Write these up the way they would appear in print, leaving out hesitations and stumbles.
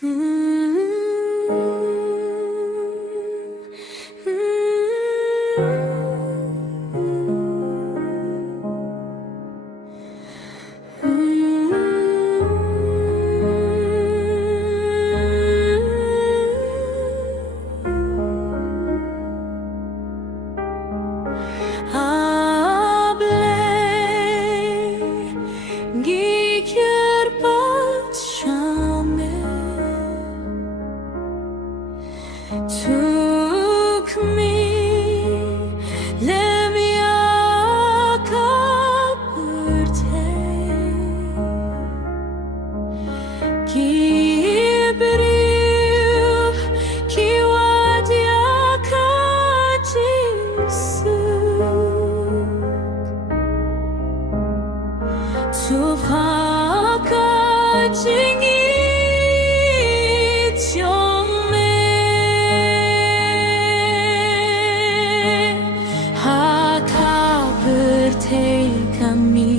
Took me, let me Kibriu, kiwadia kajisu Tufaka jingit yome Haka berte kami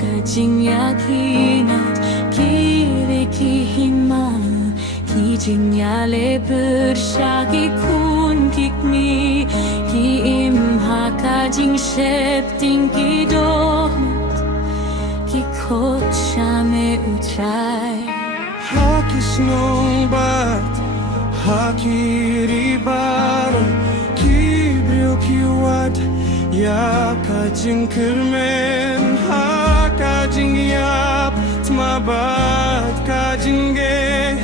kajing yakinat Kiri kihima Kijinyale bersyaki kun kikmi Ki imha kajing shepting kidot Ki kot shame utrai Hakis nombat Hakiri baro Kibrio kiwad Ya kajing kermen Ha kajing yap Tmabat kajing ge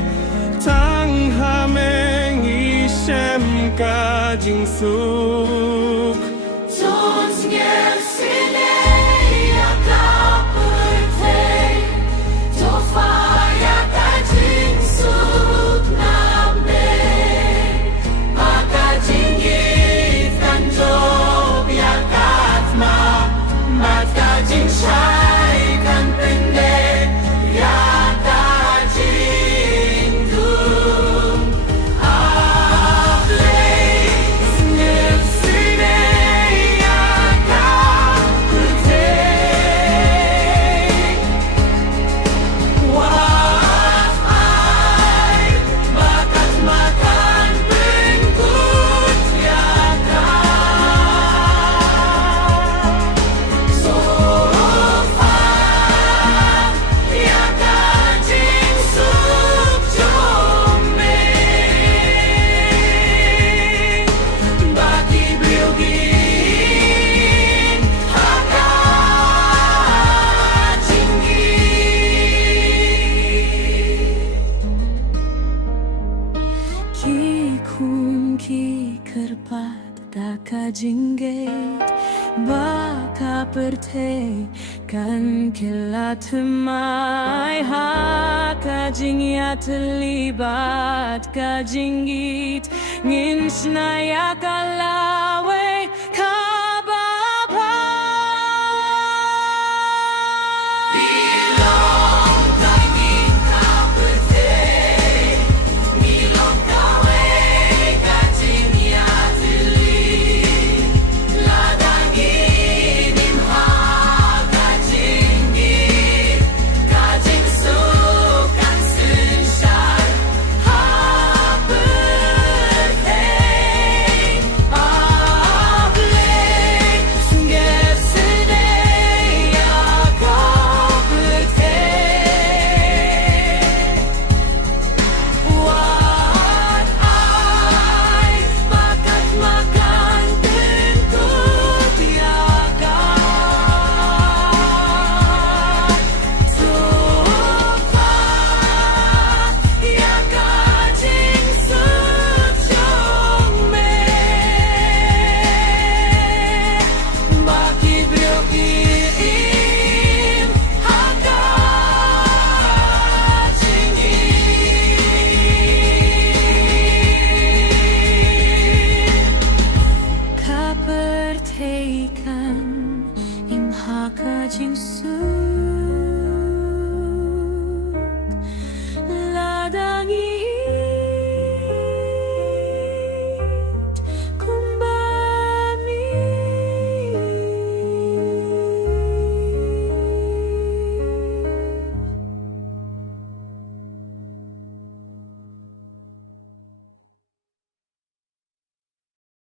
Tang hameng ishem kajing suk Tons ngel sine ya kaperte Tofaya kajing suk nambe Makajing gifkan job ya katma Mat kajing syai kan pende ya kajing dum Ablaze ngel sine ya kaperte Waf ay bakat makan bengkut ya ka Sofa ya kajing suk jome Bagi biogin haka jinggi Ki kun ki kerpat daka jingget Baka perte kan kelat mai Haka jingya terlibat ka jinggit Ngin snaya kalawe